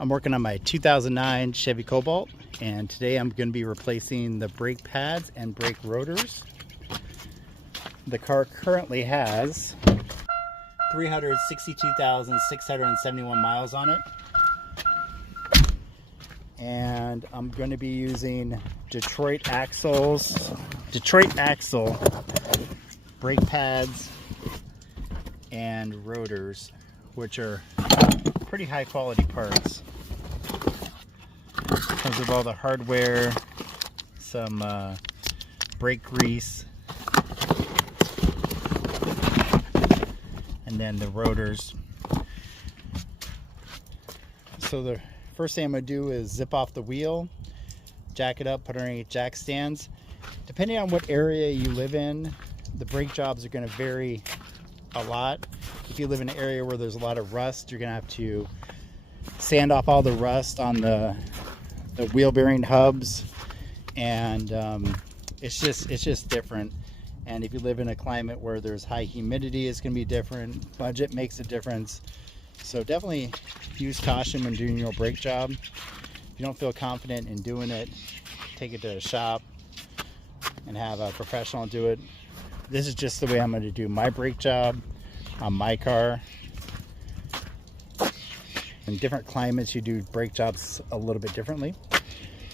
I'm working on my 2009 Chevy Cobalt, and today I'm going to be replacing the brake pads and brake rotors. The car currently has 362,671 miles on it, and I'm going to be using Detroit axle brake pads and rotors, which are pretty high quality parts. Comes with all the hardware, some brake grease, and then the rotors. So the first thing I'm going to do is zip off the wheel, jack it up, put it underneath jack stands. Depending on what area you live in, the brake jobs are going to vary a lot. If you live in an area where there's a lot of rust, you're going to have to sand off all the rust on the wheel bearing hubs, and it's just different. And if you live in a climate where there's high humidity, it's going to be different. Budget makes a difference. So definitely use caution when doing your brake job. If you don't feel confident in doing it, take it to a shop and have a professional do it. This is just the way I'm going to do my brake job on my car. In different climates, you do brake jobs a little bit differently.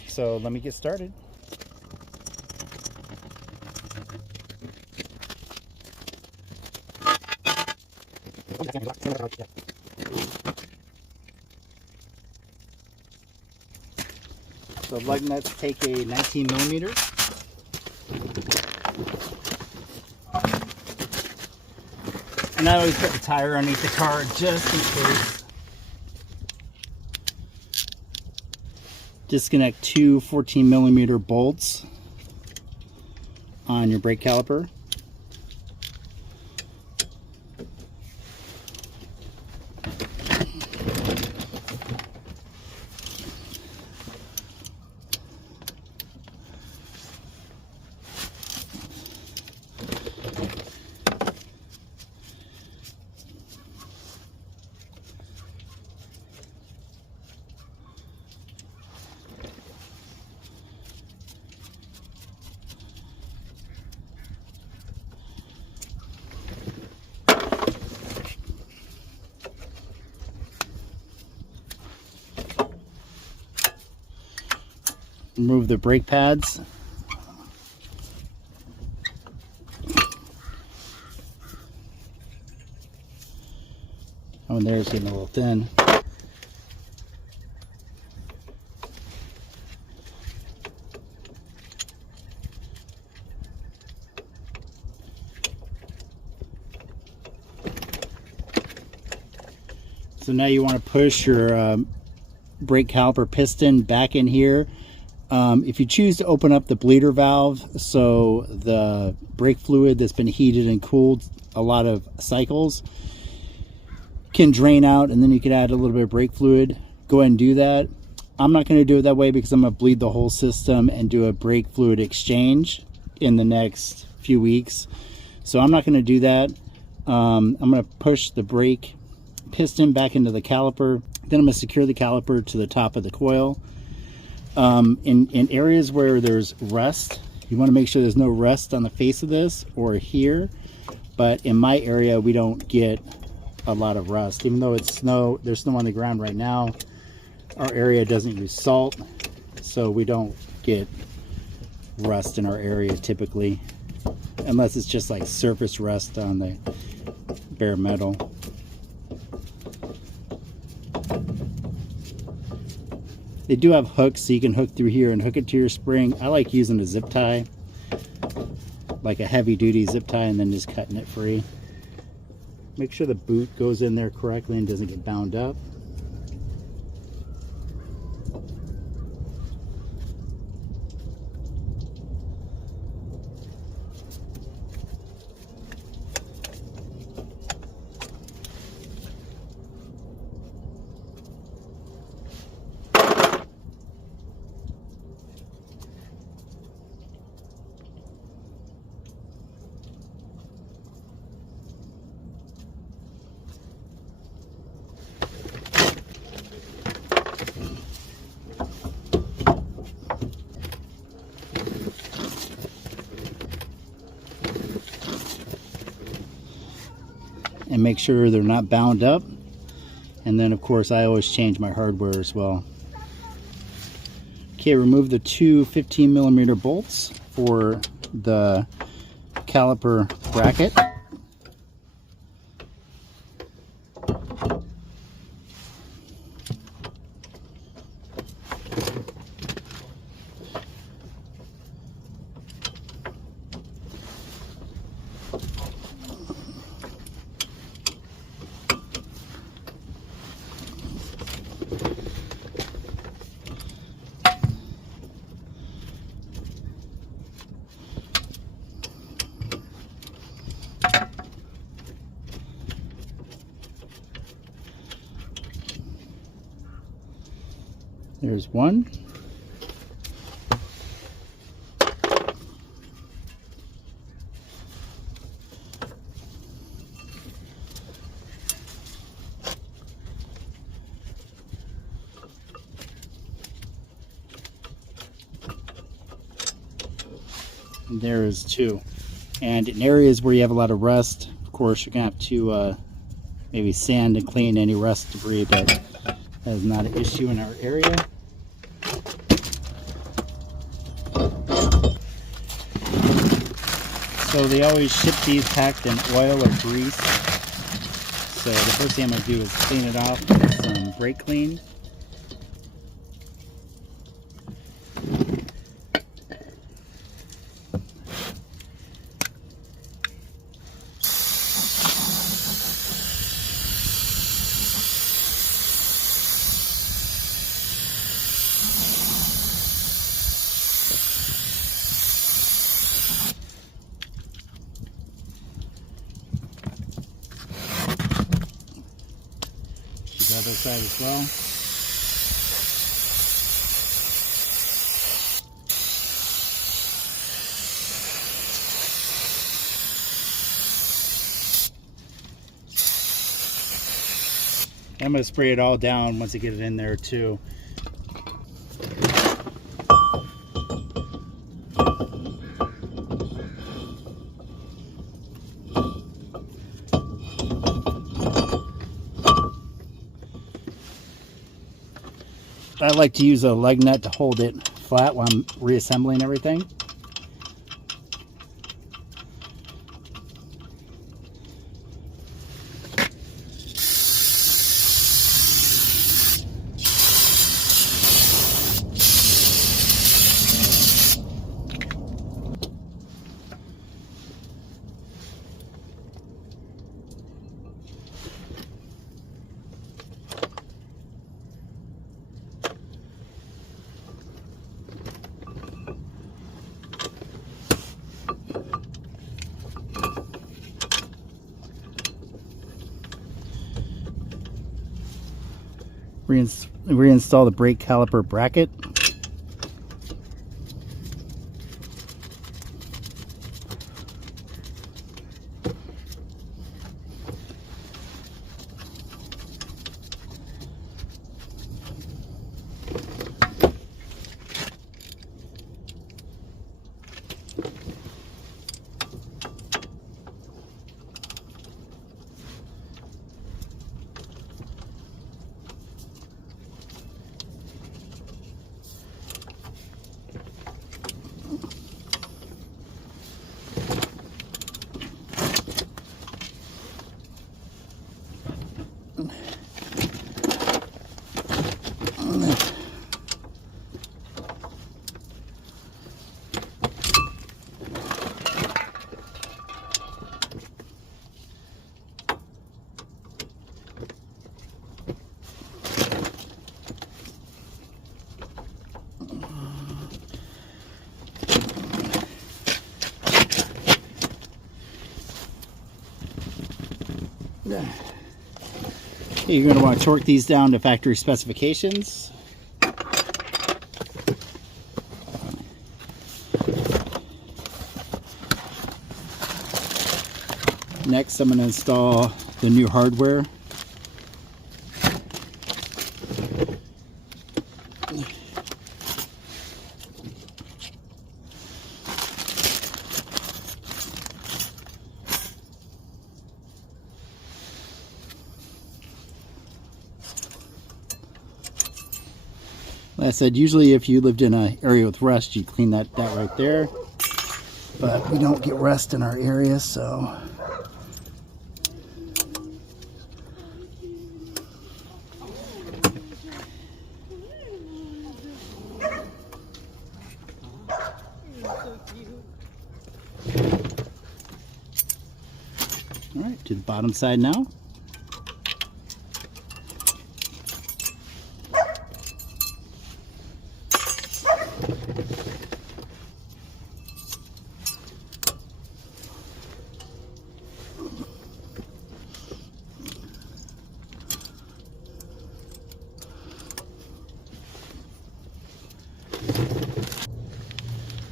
So let me get started. So lug nuts take a 19 millimeter. And I always put the tire underneath the car just in case. Disconnect two 14 millimeter bolts on your brake caliper. Remove the brake pads. Oh, and there's getting a little thin. So now you want to push your brake caliper piston back in here. If you choose to open up the bleeder valve, so the brake fluid that's been heated and cooled a lot of cycles can drain out, and then you could add a little bit of brake fluid, go ahead and do that. I'm not going to do it that way because I'm going to bleed the whole system and do a brake fluid exchange in the next few weeks. So I'm not going to do that. I'm going to push the brake piston back into the caliper. Then I'm going to secure the caliper to the top of the coil. In areas where there's rust, you want to make sure there's no rust on the face of this or here, but in my area we don't get a lot of rust. Even though it's snow, there's snow on the ground right now, our area doesn't use salt, so we don't get rust in our area typically, unless it's just like surface rust on the bare metal. They do have hooks, so you can hook through here and hook it to your spring. I like using a zip tie, like a heavy duty zip tie, and then just cutting it free. Make sure the boot goes in there correctly and doesn't get bound up. make sure they're not bound up. And then of course I always change my hardware as well. Okay, remove the two 15mm bolts for the caliper bracket. There's one. And there is two. And in areas where you have a lot of rust, of course, you're going to have to maybe sand and clean any rust debris, but that is not an issue in our area. So they always ship these packed in oil or grease. So the first thing I'm going to do is clean it off with some brake clean. The other side as well. I'm going to spray it all down once I get it in there too. I like to use a leg nut to hold it flat while I'm reassembling everything. Reinstall the brake caliper bracket. Okay, you're going to want to torque these down to factory specifications. Next, I'm going to install the new hardware. Like I said, usually if you lived in an area with rust, you'd clean that right there. But we don't get rust in our area, so. All right, to the bottom side now.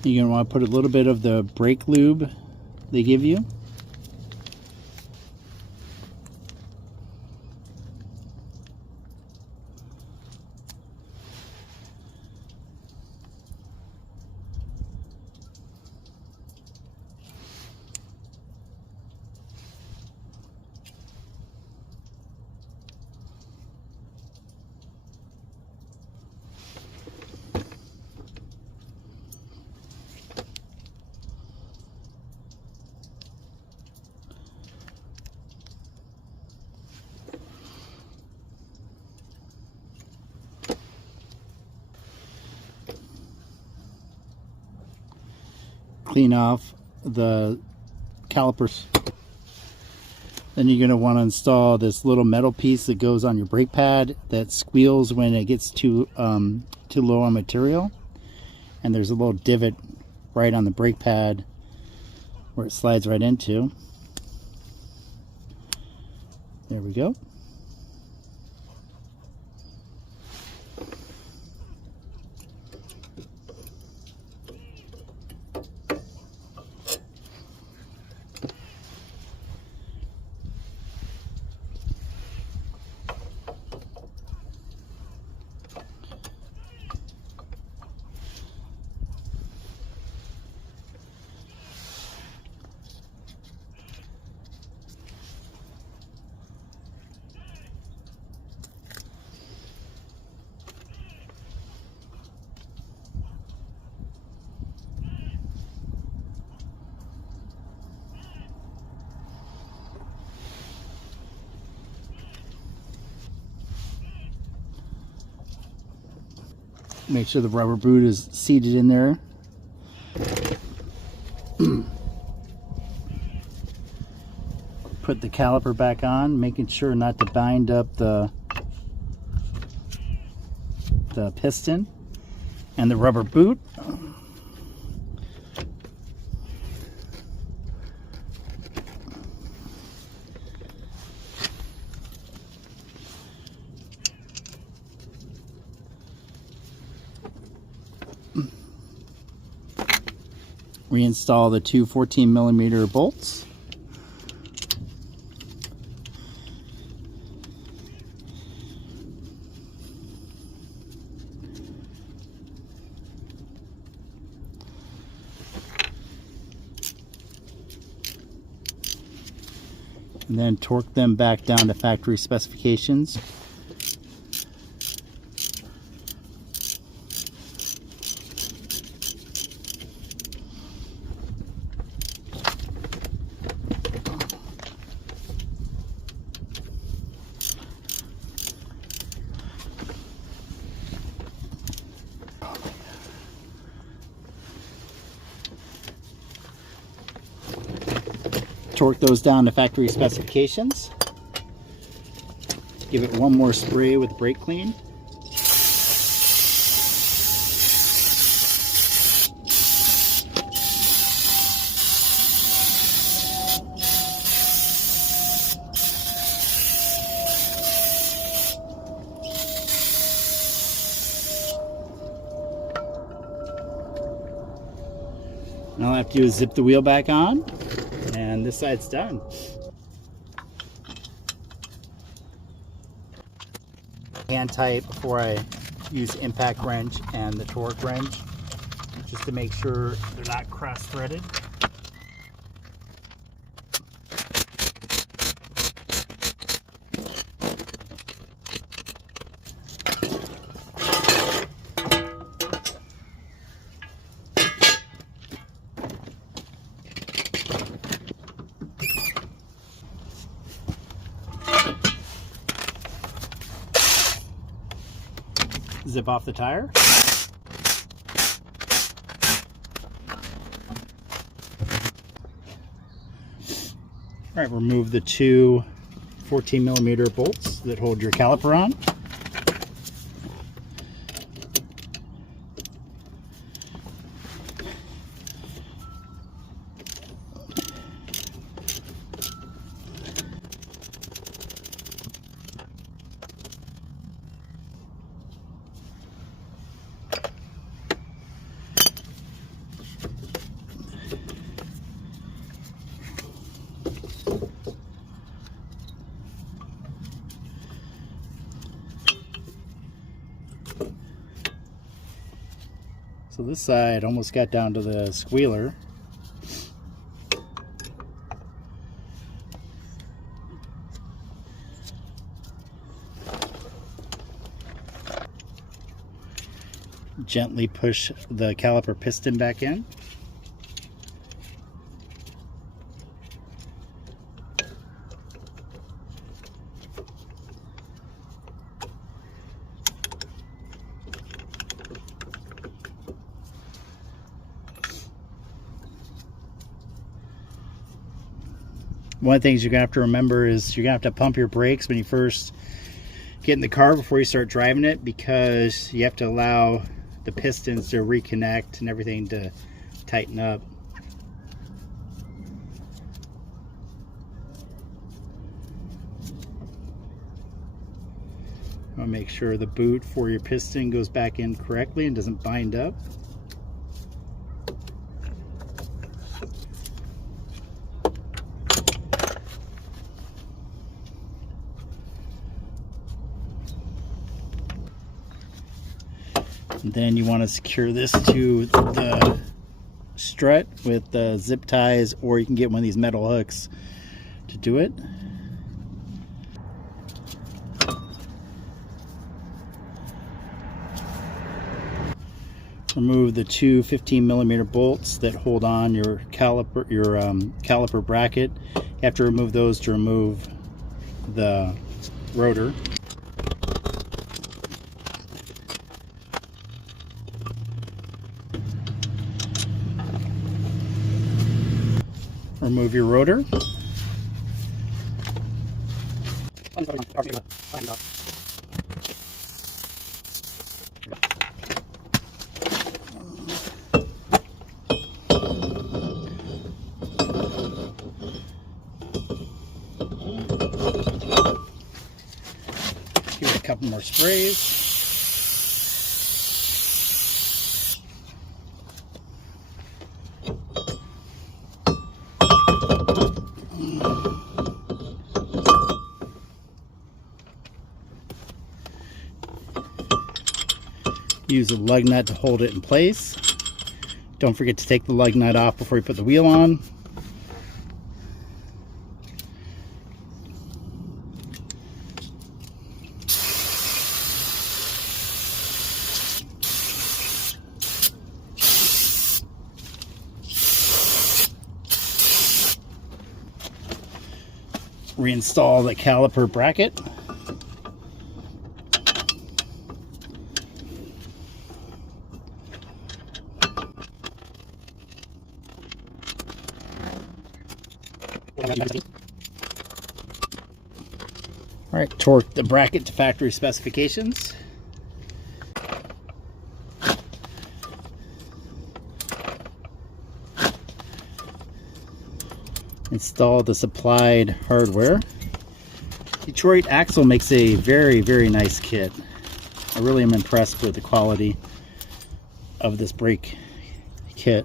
You're going to want to put a little bit of the brake lube they give you. Clean off the calipers. Then you're going to want to install this little metal piece that goes on your brake pad that squeals when it gets too low on material. And there's a little divot right on the brake pad where it slides right into. There we go. Make sure the rubber boot is seated in there. Put the caliper back on, making sure not to bind up the piston and the rubber boot. Reinstall the two 14mm bolts. And then torque them back down to factory specifications. Torque those down to factory specifications. Give it one more spray with brake clean. And all I have to do is zip the wheel back on, and this side's done. Hand tight before I use impact wrench and the torque wrench, just to make sure they're not cross-threaded. Zip off the tire. All right, remove the two 14mm bolts that hold your caliper on. So this side almost got down to the squealer. Gently push the caliper piston back in. One of the things you're gonna have to remember is you're gonna have to pump your brakes when you first get in the car before you start driving it, because you have to allow the pistons to reconnect and everything to tighten up. I'll make sure the boot for your piston goes back in correctly and doesn't bind up. And then you want to secure this to the strut with zip ties, or you can get one of these metal hooks to do it. Remove the two 15mm bolts that hold on your caliper bracket. You have to remove those to remove the rotor. Remove your rotor. Give it a couple more sprays. Use a lug nut to hold it in place. Don't forget to take the lug nut off before you put the wheel on. Reinstall the caliper bracket. All right, torque the bracket to factory specifications. Install the supplied hardware. Detroit Axle makes a very, very nice kit. I really am impressed with the quality of this brake kit.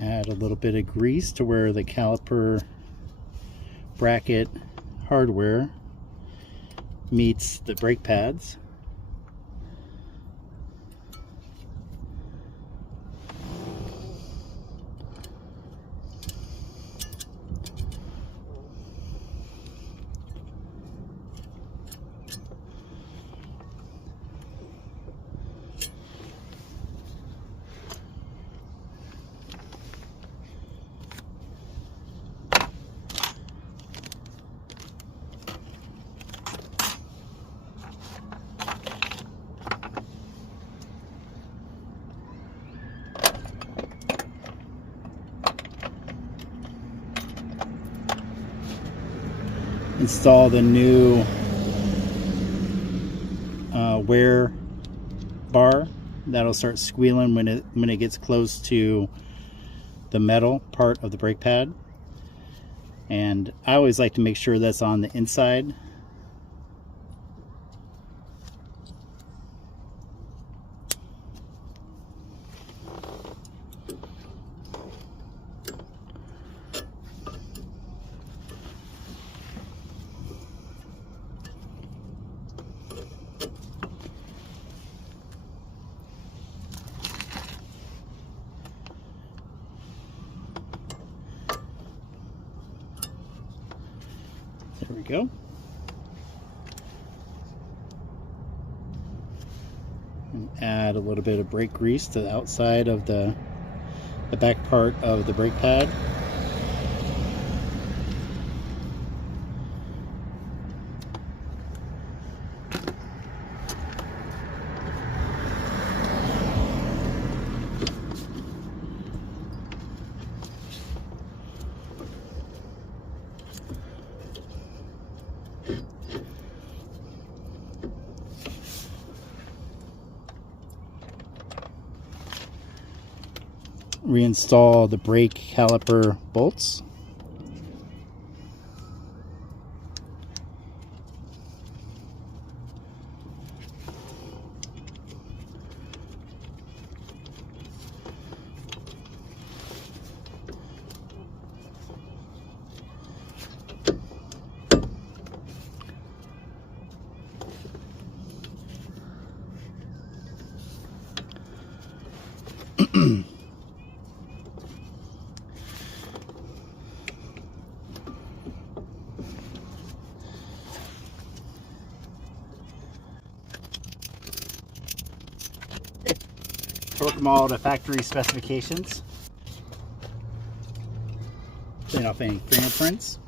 Add a little bit of grease to where the caliper bracket hardware meets the brake pads. install the new wear bar. That'll start squealing when it gets close to the metal part of the brake pad. And I always like to make sure that's on the inside. There we go. And add a little bit of brake grease to the outside of the back part of the brake pad. Reinstall the brake caliper bolts. Torque them all to factory specifications. Clean off any fingerprints.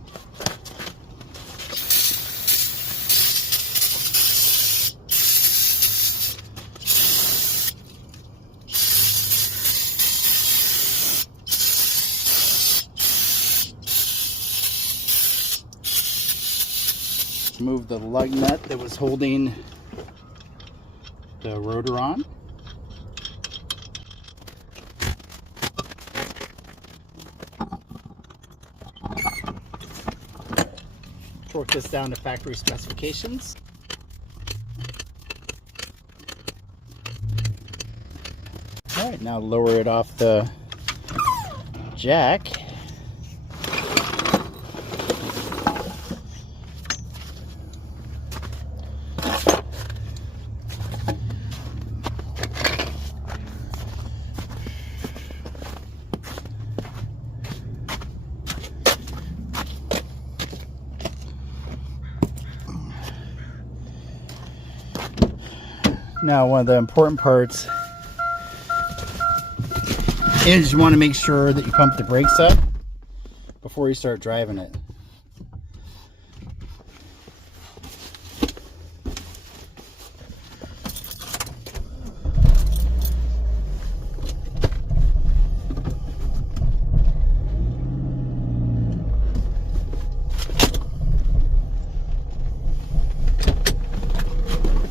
Move the lug nut that was holding the rotor on. Torque this down to factory specifications. All right, now lower it off the jack. Now, one of the important parts is you want to make sure that you pump the brakes up before you start driving it.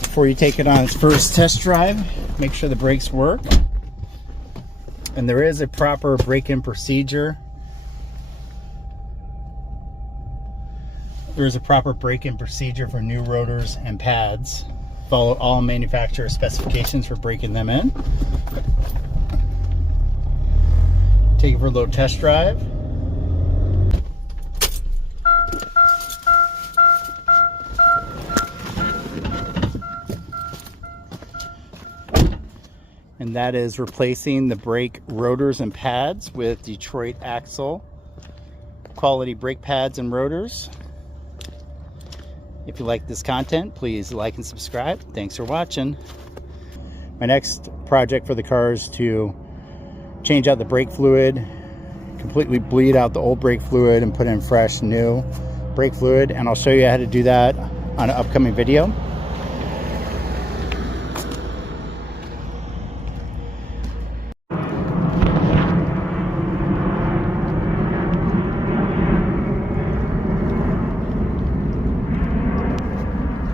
Before you take it on its first test drive, make sure the brakes work. And there is a proper break-in procedure. There is a proper break-in procedure for new rotors and pads. Follow all manufacturer specifications for breaking them in. Take it for a little test drive. And that is replacing the brake rotors and pads with Detroit Axle quality brake pads and rotors. If you like this content, please like and subscribe. Thanks for watching. My next project for the car is to change out the brake fluid, completely bleed out the old brake fluid and put in fresh new brake fluid, and I'll show you how to do that on an upcoming video.